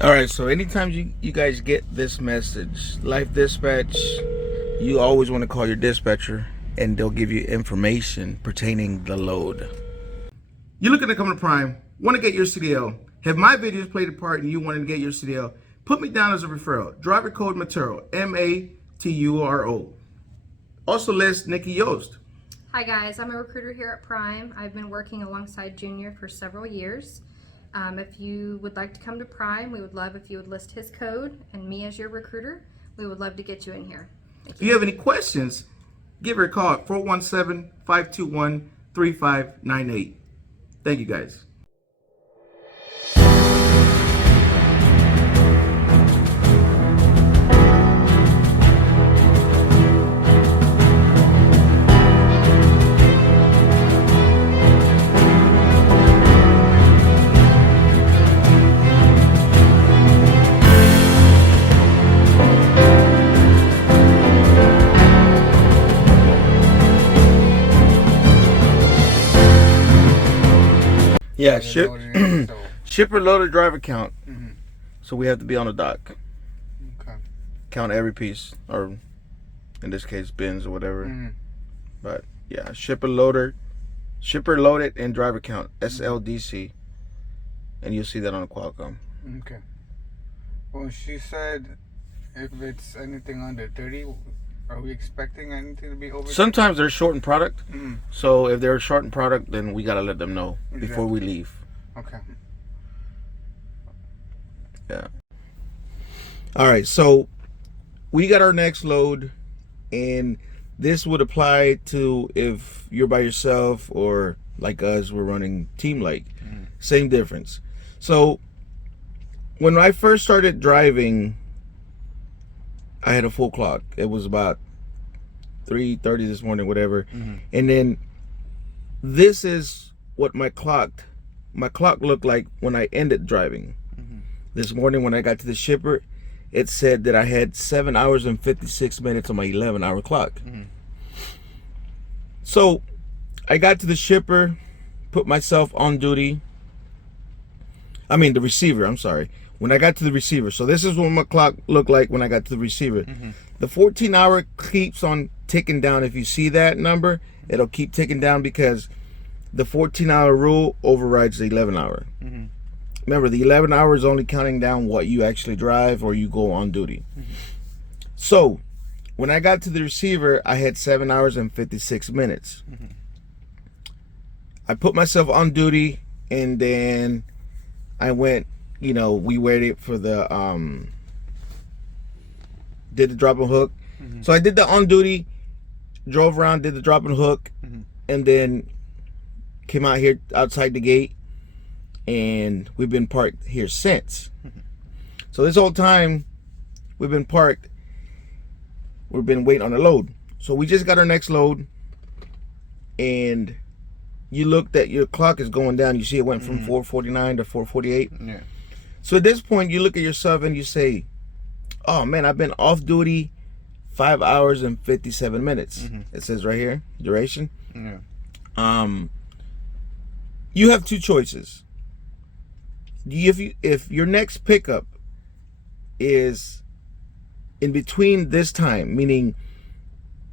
All right, so anytime you guys get this message, life dispatch, you always want to call your dispatcher and they'll give you information pertaining the load. You're looking to come to Prime, want to get your CDL, have my videos played a part and you wanted to get your CDL, put me down as a referral. Driver code Maturo, MATURO. Also list Nikki Yost. Hi guys, I'm a recruiter here at Prime. I've been working alongside Junior for several years. If you would like to come to Prime, we would love if you would list his code and me as your recruiter. We would love to get you in here. If you have any questions, give her a call at 417-521-3598. Thank you guys. Yeah, shipper loader driver count. So we have to be on the dock. Okay. Count every piece, or in this case, bins or whatever. But yeah, shipper loaded, and driver count, SLDC, and you'll see that on the Qualcomm. Okay. Well, she said if it's anything under 30, are we expecting anything to be over? Sometimes they're short in product, so if they're short in product, then we gotta let them know before we leave. Okay. Yeah. All right, so we got our next load, and this would apply to if you're by yourself or like us, we're running team like. Same difference. So when I first started driving, I had a full clock. It was about 3:30 this morning, whatever. And then this is what my clock looked like when I ended driving. This morning when I got to the shipper, it said that I had 7 hours and 56 minutes on my 11-hour clock. So I got to the shipper, put myself on duty. I mean the receiver, I'm sorry. When I got to the receiver, so this is what my clock looked like when I got to the receiver. The 14-hour keeps on ticking down. If you see that number, it'll keep ticking down because the 14-hour rule overrides the 11-hour. Remember, the 11-hour is only counting down what you actually drive or you go on duty. So when I got to the receiver, I had 7 hours and 56 minutes. I put myself on duty, and then I went, we waited for the did the drop and hook. So I did the on duty, drove around, did the drop and hook, and then came out here outside the gate, and we've been parked here since. So this whole time we've been parked, we've been waiting on a load. So we just got our next load, and you looked at your clock is going down. You see it went from 4:49 to 4:48. Yeah. So at this point, you look at yourself and you say, oh man, I've been off duty 5 hours and 57 minutes. It says right here, duration. Yeah. You have two choices. If your next pickup is in between this time, meaning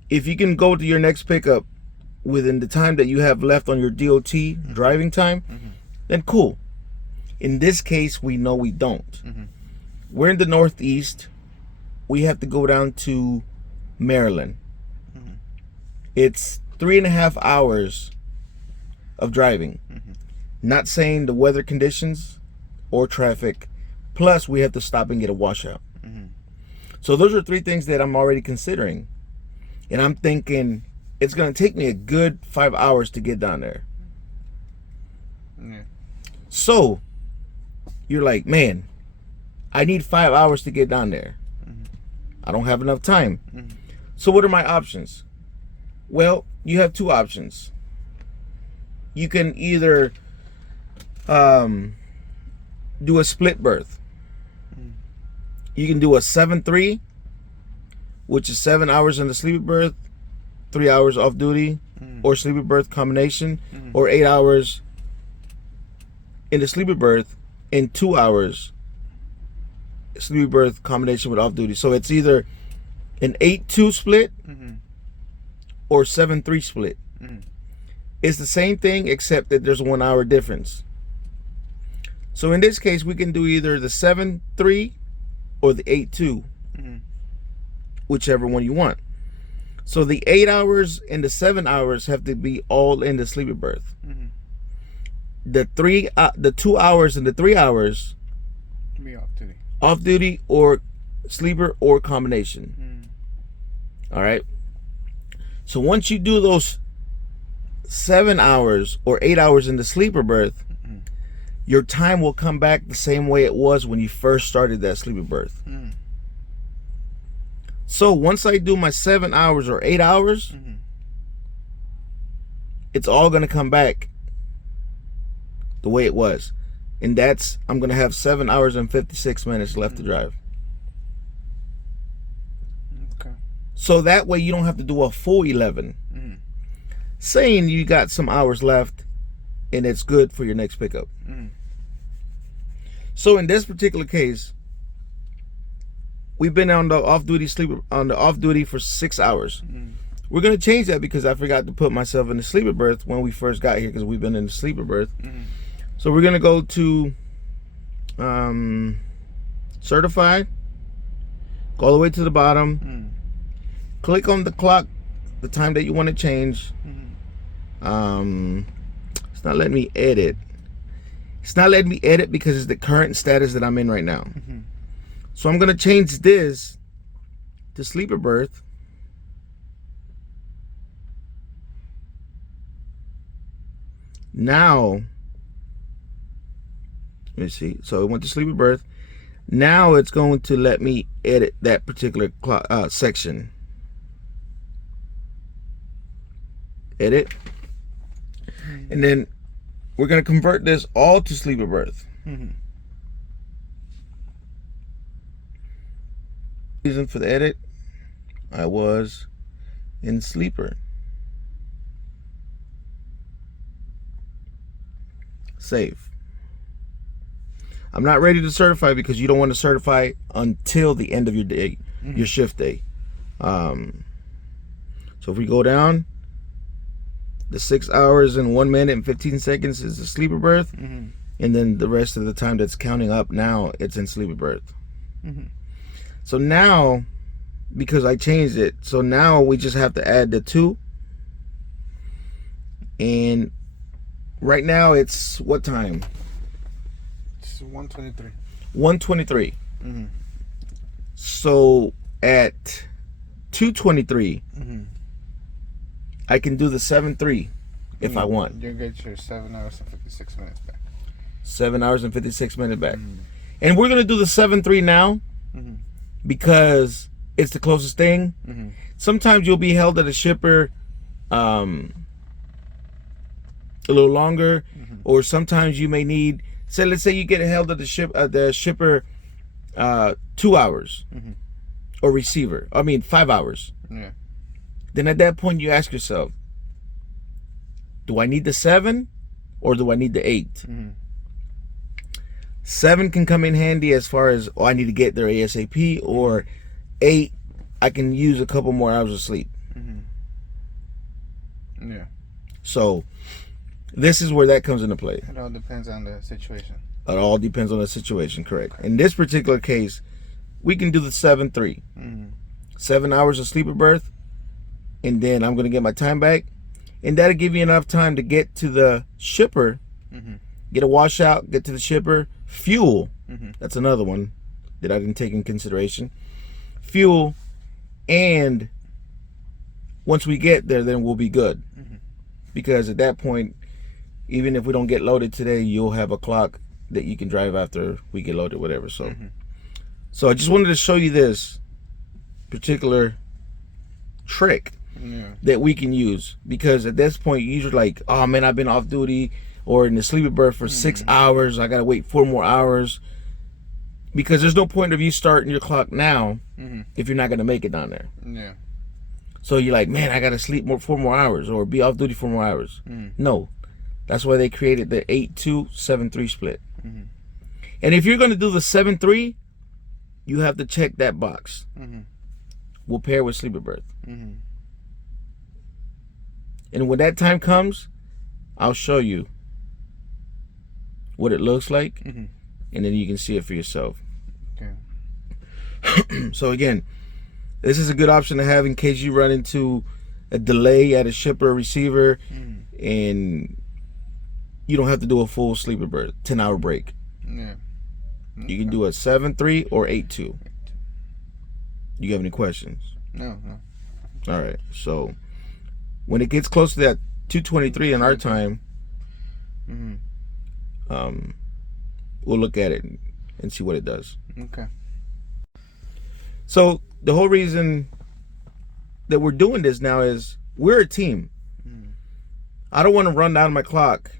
if you can go to your next pickup within the time that you have left on your DOT driving time, then cool. In this case, we know we don't. We're in the Northeast. We have to go down to Maryland. It's 3.5 hours of driving. Not saying the weather conditions or traffic. Plus, we have to stop and get a washout. So those are three things that I'm already considering. And I'm thinking it's going to take me a good 5 hours to get down there. So you're like, man, I need 5 hours to get down there. I don't have enough time. So what are my options? Well, you have two options. You can either do a split berth. You can do a 7-3, which is 7 hours in the sleeper berth, 3 hours off duty, or sleeper berth combination, or 8 hours in the sleeper berth and 2 hours sleeper berth combination with off duty. So it's either an 8-2 split or 7-3 split. It's the same thing except that there's a 1 hour difference. So in this case, we can do either the 7-3 or the 8-2, whichever one you want. So the 8 hours and the 7 hours have to be all in the sleeper berth. The 2 hours and the 3 hours be off duty. Off duty or sleeper or combination. All right. So once you do those 7 hours or 8 hours in the sleeper berth, your time will come back the same way it was when you first started that sleeper berth. So once I do my 7 hours or 8 hours, it's all going to come back the way it was. And that's, I'm going to have 7 hours and 56 minutes left to drive. Okay. So that way you don't have to do a full 11. Saying you got some hours left and it's good for your next pickup. So in this particular case, we've been on the off-duty sleeper for 6 hours. We're gonna change that because I forgot to put myself in the sleeper berth when we first got here, because we've been in the sleeper berth. So we're gonna go to certified, go all the way to the bottom, click on the clock, the time that you want to change. It's not letting me edit. It's not letting me edit because it's the current status that I'm in right now. So I'm gonna change this to sleeper berth. Now, let me see. So it went to sleeper berth. Now it's going to let me edit that particular section. Edit. And then we're going to convert this all to sleeper berth. Reason for the edit, I was in sleeper. Save. I'm not ready to certify because you don't want to certify until the end of your day, your shift day. So if we go down, the 6 hours and 1 minute and 15 seconds is the sleeper berth, and then the rest of the time that's counting up now, it's in sleeper berth. So now, because I changed it, so now we just have to add the 2. And right now it's what time? It's 1:23. 1:23. So at 2:23, I can do the 7-3 if I want. You'll get your 7 hours and 56 minutes back. 7 hours and 56 minutes back. And we're gonna do the 7-3 now because it's the closest thing. Sometimes you'll be held at a shipper a little longer, or sometimes you may need, say, let's say you get held at the shipper 2 hours, or receiver. 5 hours. Yeah. Then at that point you ask yourself, do I need the 7 or do I need the 8? 7 can come in handy as far as, I need to get there ASAP, or 8, I can use a couple more hours of sleep. Yeah. So this is where that comes into play. It all depends on the situation. It all depends on the situation, correct. In this particular case, we can do the 7-3. 7 hours of sleeper berth, and then I'm going to get my time back. And that'll give you enough time to get to the shipper, get a washout, get to the shipper, fuel. That's another one that I didn't take in consideration. Fuel, and once we get there, then we'll be good. Because at that point, even if we don't get loaded today, you'll have a clock that you can drive after we get loaded, whatever. So, so I just wanted to show you this particular trick that we can use, because at this point, you're usually like, oh man, I've been off duty or in the sleeper berth for 6 hours. I got to wait 4 more hours. Because there's no point of you starting your clock now if you're not going to make it down there. Yeah. So you're like, man, I got to sleep 4 more hours or be off duty 4 more hours. No. That's why they created the 8-2, 7-3 split. And if you're going to do the 7-3, you have to check that box. Will pair with sleeper berth. And when that time comes, I'll show you what it looks like, and then you can see it for yourself. Okay. So again, this is a good option to have in case you run into a delay at a shipper or receiver, and you don't have to do a full sleeper berth, 10-hour break. Yeah. Okay. You can do a 7-3 or 8-2. Do you have any questions? No. All right. So when it gets close to that 2:23 in our time, we'll look at it and see what it does. Okay. So the whole reason that we're doing this now is we're a team. I don't want to run down my clock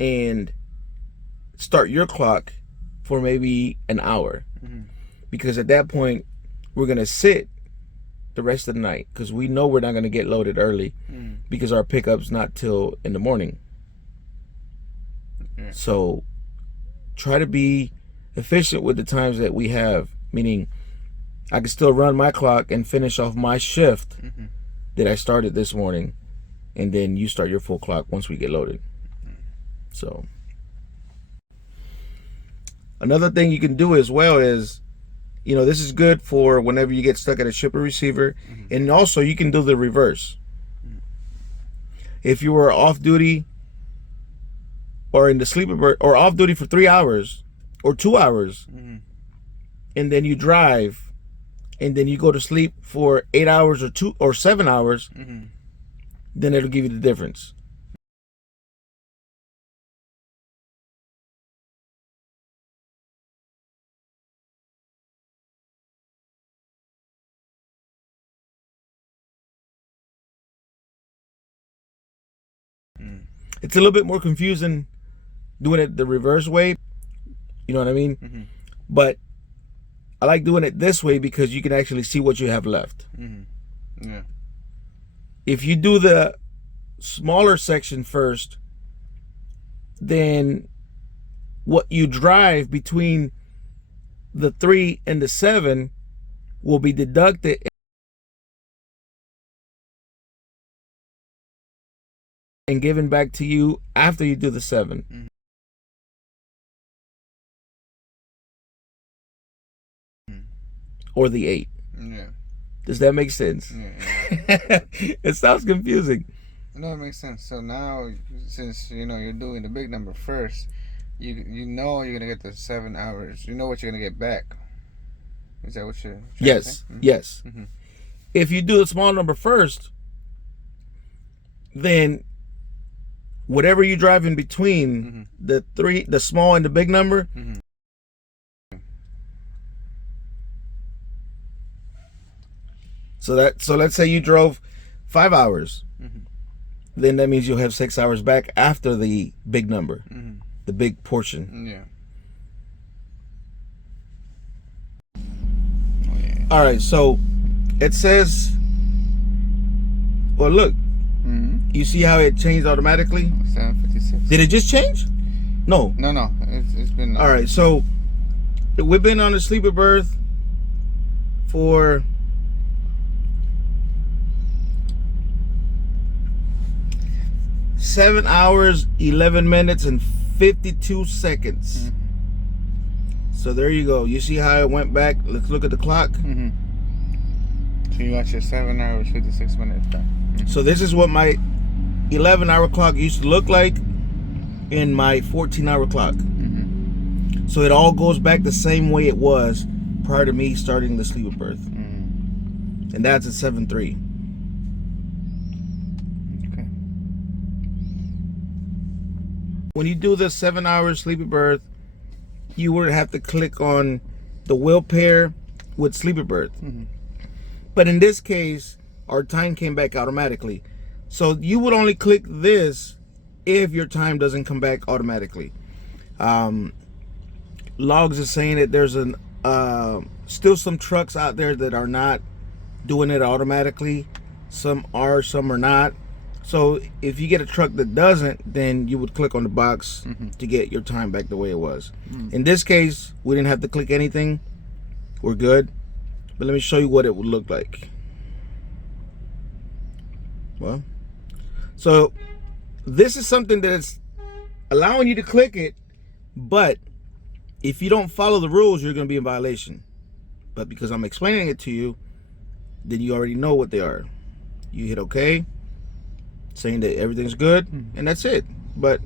and start your clock for maybe an hour, because at that point we're gonna sit the rest of the night because we know we're not gonna get loaded early because our pickup's not till in the morning. So try to be efficient with the times that we have, meaning I can still run my clock and finish off my shift that I started this morning, and then you start your full clock once we get loaded. So another thing you can do as well is, you know, this is good for whenever you get stuck at a shipper receiver, and also you can do the reverse. If you were off duty or in the sleeper berth or off duty for 3 hours or 2 hours, and then you drive and then you go to sleep for 8 hours or 2 or 7 hours, then it'll give you the difference. It's a little bit more confusing doing it the reverse way, you know what I mean? But I like doing it this way because you can actually see what you have left. Yeah. If you do the smaller section first, then what you drive between the 3 and the 7 will be deducted and given back to you after you do the 7. Or the 8. Yeah. Does that make sense? Yeah. It sounds confusing. No, it makes sense. So now, since you know you're doing the big number first, you know you're gonna get the 7 hours. You know what you're gonna get back. Is that what you're trying to say? Yes. If you do the small number first, then whatever you drive in between the 3, the small and the big number, so let's say you drove 5 hours, then that means you'll have 6 hours back after the big number, the big portion. Yeah. All right, so it says, well, look, you see how it changed automatically? 7:56. Did it just change? No. No. It's been. All right, so we've been on the sleeper berth for 7 hours, 11 minutes, and 52 seconds. So there you go. You see how it went back? Let's look at the clock. So you got your 7 hours, 56 minutes back. So this is what my 11-hour clock used to look like in my 14-hour clock. So it all goes back the same way it was prior to me starting the sleeper berth. And that's at 7:03. Okay. When you do the 7-hour sleeper berth, you would have to click on the will pair with sleeper berth. But in this case, our time came back automatically. So you would only click this if your time doesn't come back automatically. Logs is saying that there's still some trucks out there that are not doing it automatically. Some are, some are not. So if you get a truck that doesn't, then you would click on the box to get your time back the way it was. In this case, we didn't have to click anything. We're good. But let me show you what it would look like. Well, so this is something that is allowing you to click it, but if you don't follow the rules, you're going to be in violation. But because I'm explaining it to you, then you already know what they are. You hit OK, saying that everything's good, and that's it. But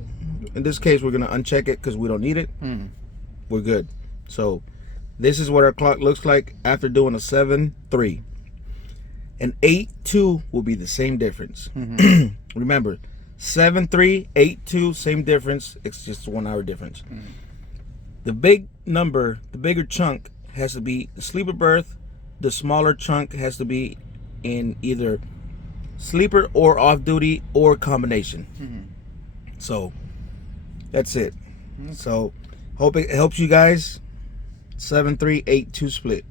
in this case, we're going to uncheck it because we don't need it. We're good. So this is what our clock looks like after doing a 7-3. An 8-2 will be the same difference. Remember, 7-3, 8-2, same difference. It's just a 1 hour difference. The big number, the bigger chunk, has to be the sleeper berth. The smaller chunk has to be in either sleeper or off duty or combination. So that's it. So hope it helps you guys. 7-3, 8-2 split.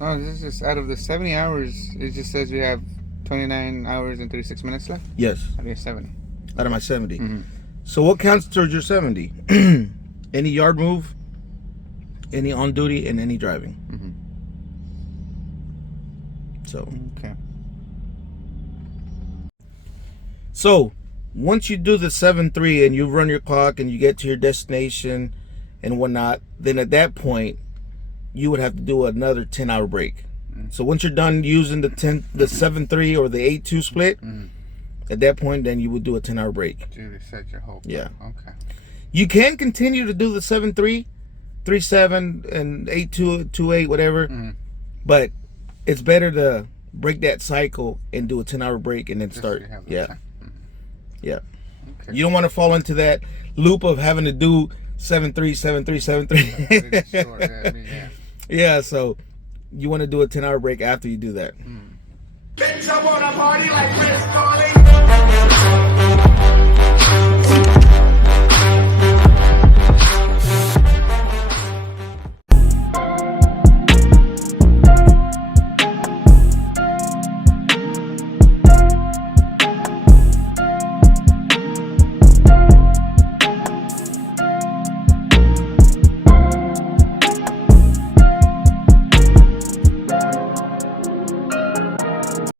Oh, this is out of the 70 hours. It just says we have 29 hours and 36 minutes left. Yes. Out of your 70. Out of my 70. So what counts towards your 70? Any yard move, any on duty, and any driving. So Okay. So once you do the 7-3 and you run your clock and you get to your destination and whatnot, then at that point you would have to do another 10-hour break. So once you're done using the 7-3 or the 8-2 split, at that point then you would do a 10-hour break. To reset your whole. Yeah. Okay. You can continue to do the 7-3, 3-7, and 8-2, 2-8, whatever. But it's better to break that cycle and do a 10-hour break and then Just start. so you have the Yeah. time. Yeah. Okay. You don't want to fall into that loop of having to do 7-3, 7-3, 7-3. Really short, yeah. Yeah, so you want to do a 10-hour break after you do that. Bitch, I wanna party like Frisco.